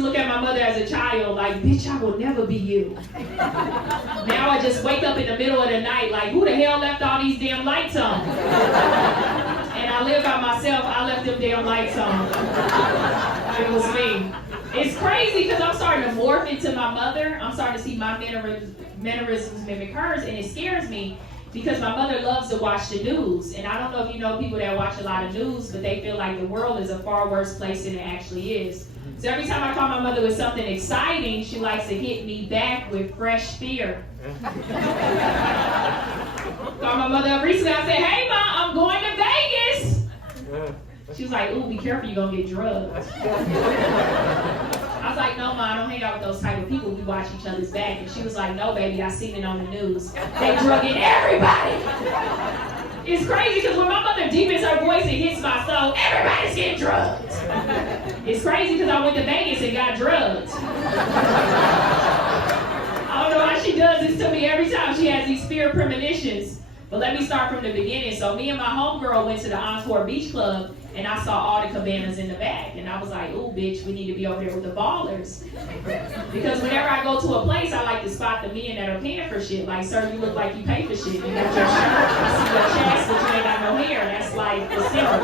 to look at my mother as a child like, bitch, I will never be you. Now I just wake up in the middle of the night like, who the hell left all these damn lights on? And I live by myself, I left them damn lights on. It was me. It's crazy because I'm starting to morph into my mother. I'm starting to see my mannerisms mimic hers, and it scares me because my mother loves to watch the news. And I don't know if you know people that watch a lot of news, but they feel like the world is a far worse place than it actually is. So every time I call my mother with something exciting, she likes to hit me back with fresh fear. Called my mother up recently, I said, hey Ma, I'm going to Vegas. She was like, ooh, be careful, you're gonna get drugged. I was like, no, Ma, I don't hang out with those type of people. We watch each other's back. And she was like, no, baby, I seen it on the news. They drugging everybody. It's crazy because when my mother deepens her voice, it hits my soul. Everybody's getting drugged. It's crazy because I went to Vegas and got drugged. I don't know how she does this to me every time she has these fear premonitions. But let me start from the beginning. So me and my homegirl went to the Encore Beach Club, and I saw all the cabanas in the back. And I was like, ooh, bitch, we need to be over there with the ballers. Because whenever I go to a place, I like to spot the men that are paying for shit. Like, sir, you look like you pay for shit. You got your shirt, I see your chest, but you ain't got no hair. That's like the symbol.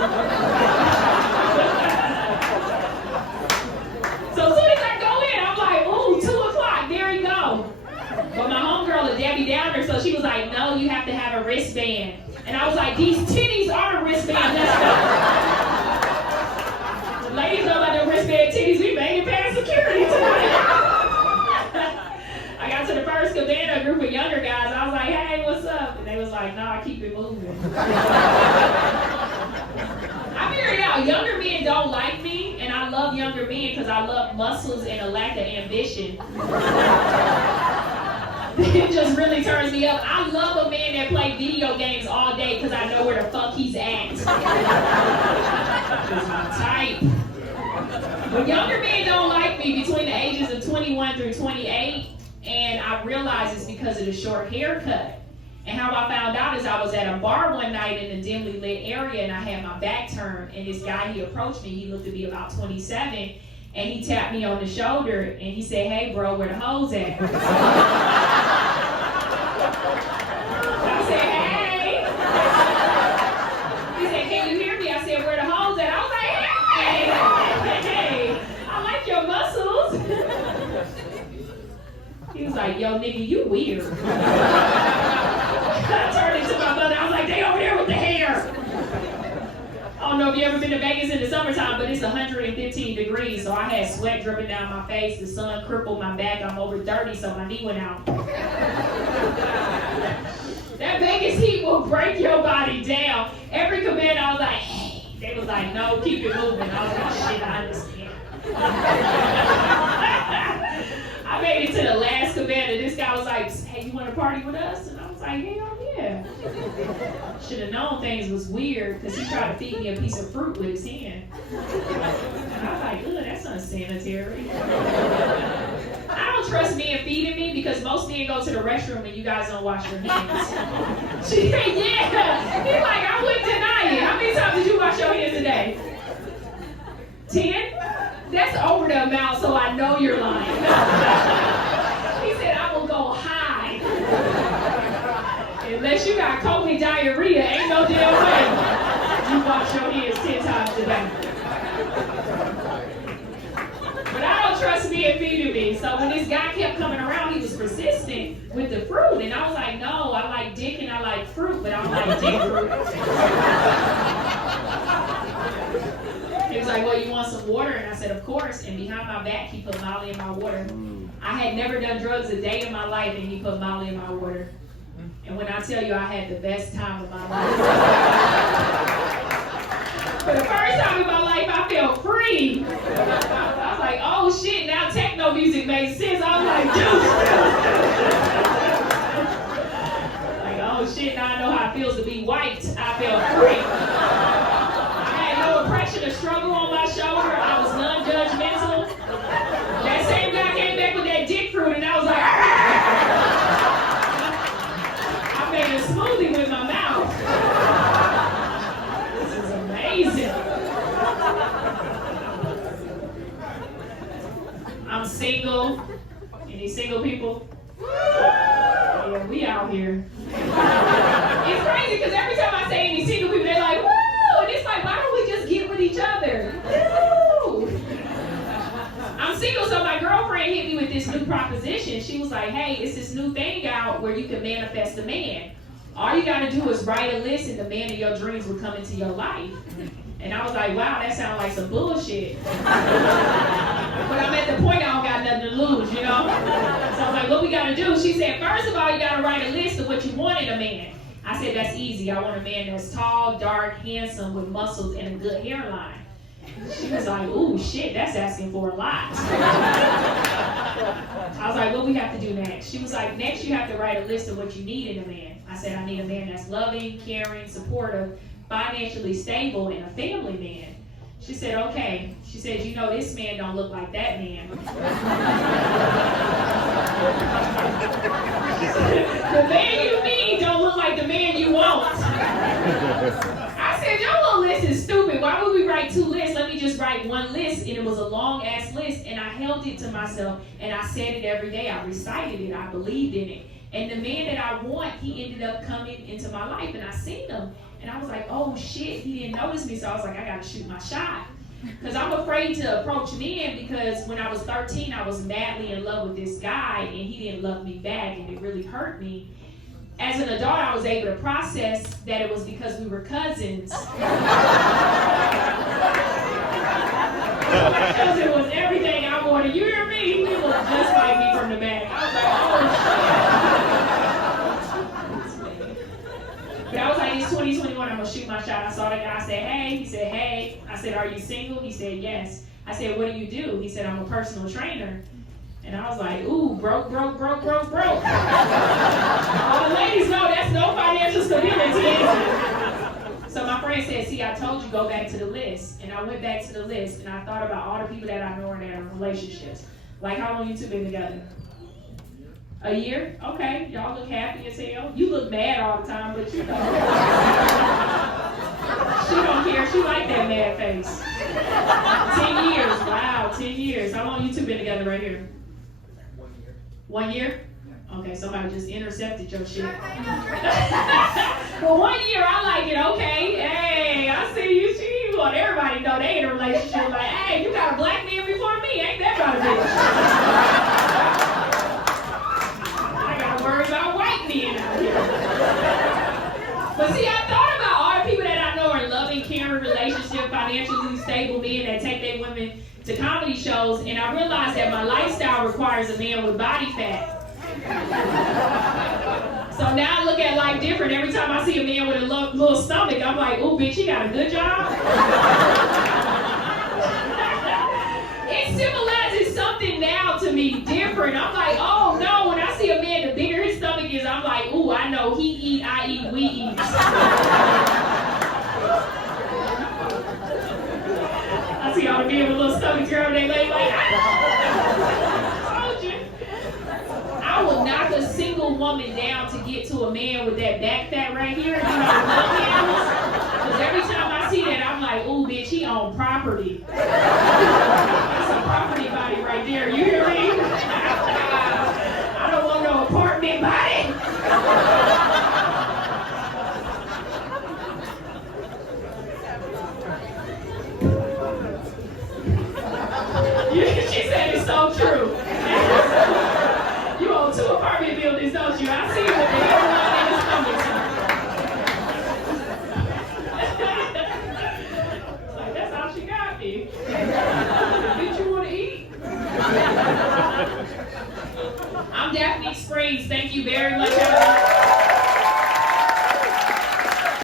So as soon as I go in, I'm like, ooh, 2 o'clock, there you go. But my homegirl, a Debbie Downer, so she was like, no, you have to have a wristband. And I was like, these titties are a wristband, let's go. The ladies know about the wristband titties, we made it past security tonight. I got to the first cabana, a group of younger guys, I was like, hey, what's up? And they was like, nah, keep it moving. I figured out, younger men don't like me, and I love younger men because I love muscles and a lack of ambition. It just really turns me up. I love a man that plays video games all day because I know where the fuck he's at. That's my type. But younger men don't like me between the ages of 21 through 28, and I realize it's because of the short haircut. And how I found out is I was at a bar one night in a dimly lit area, and I had my back turned, and this guy, he approached me. He looked to be about 27. And he tapped me on the shoulder and he said, hey bro, where the hoes at? I said, hey. He said, can you hear me? I said, where the hoes at? I was like, hey, I like your muscles. He was like, yo nigga, you weird. I turned into my mother, I was like, they over there with the hair. I don't know if you ever been to Vegas in the summertime, but it's 115 degrees, so I had sweat dripping down my face, the sun crippled my back, I'm over 30, so my knee went out. That Vegas heat will break your body down. Every cabana, I was like, hey. They was like, no, keep it moving. I was like, shit, I understand. I made it to the last cabana. This guy was like, hey, you want to party with us? And I was like, hell yeah. Should have known things was weird because he tried to feed me a piece of fruit with his hand. And I was like, ugh, that's unsanitary. I don't trust men feeding me because most men go to the restroom and you guys don't wash your hands. She said, yeah. He's like, I wouldn't deny it. How many times did you wash your hands today? 10? That's over the amount, so I know you're lying. He said, I will go high. Unless you got COVID diarrhea, ain't no damn way you wash your hands 10 times a day. But I don't trust men feeding me. So when this guy kept coming around, he was persistent with the fruit. And I was like, no, I like dick and I like fruit, but I don't like dick fruit. He was like, well, you want some water? And I said, of course. And behind my back, he put Molly in my water. I had never done drugs a day in my life, and he put Molly in my water. And when I tell you I had the best time of my life. For the first time in my life, I felt free. I was like, oh shit, now techno music makes sense. I was like, like, oh shit, now I know how it feels to be white. I felt free. I had no oppression or struggle on my shoulder. I was non-judgmental. That same guy came back with that dick fruit, and I was like, I made a smoothie with my mouth. she was like, hey, it's this new thing out where you can manifest a man. All you got to do is write a list and the man of your dreams will come into your life. And I was like, wow, that sounds like some bullshit. But I'm at the point I don't got nothing to lose, you know? So I was like, what we got to do? She said, first of all, you got to write a list of what you want in a man. I said, that's easy. I want a man that's tall, dark, handsome, with muscles, and a good hairline. She was like, ooh, shit, that's asking for a lot. I was like, what we have to do next? She was like, next you have to write a list of what you need in a man. I said, I need a man that's loving, caring, supportive, financially stable, and a family man. She said, okay. She said, you know, this man don't look like that man. The man you need don't look like the man you want. I said, your little list is stupid. Why would we write 2 lists? Let me just write 1 list. And it was a long-ass list, and I held it to myself, and I said it every day. I recited it. I believed in it. And the man that I want, he ended up coming into my life, and I seen him. And I was like, oh, shit, he didn't notice me. So I was like, I got to shoot my shot. Because I'm afraid to approach men because when I was 13, I was madly in love with this guy, and he didn't love me back, and it really hurt me. As an adult, I was able to process that it was because we were cousins. Because it was everything I wanted. You hear me? He looked just like me from the back. I was like, oh, shit. But I was like, it's 2021, I'm going to shoot my shot. I saw the guy, I said, hey. He said, hey. I said, are you single? He said, yes. I said, what do you do? He said, I'm a personal trainer. And I was like, ooh, broke. All the ladies know that's no financial stability. So my friend said, see, I told you, go back to the list. And I went back to the list, and I thought about all the people that I know that are in relationships. Like, how long you two been together? A year? Okay, y'all look happy as hell. You look mad all the time, but you know. She don't care. She like that mad face. 10 years. Wow, 10 years. How long you two been together right here? 1 year? Okay, somebody just intercepted your shit. Well, 1 year, I like it. Okay, hey, I see you. She want everybody to know they in a relationship. Like, hey, you got a black man before me. Ain't that about a bitch? I got to worry about white men out here. But see, I thought about all the people that I know are in loving, caring relationship, financially stable men that take their women to comedy shows, and I realized that my lifestyle requires a man with body fat. So now I look at life different. Every time I see a man with a little stomach, I'm like, ooh, bitch, he got a good job. It symbolizes something now to me different. I'm like, oh no, when I see a man, the bigger his stomach is, I'm like, ooh, I know he eat, I eat, we eat. I see all the men with little stomachs girl, they lay like, I told you. I will knock a single woman down to get to a man with that back fat right here. You know, because every time I see that, I'm like, ooh, bitch, he own property. That's a property body right there. You hear me? I don't want no apartment body. She said it's so true. You own 2 apartment buildings, don't you? I see you with the hairline and the stomach. Like, that's how she got me. Bitch, you want to eat? I'm Daphnique Springs. Thank you very much, everyone.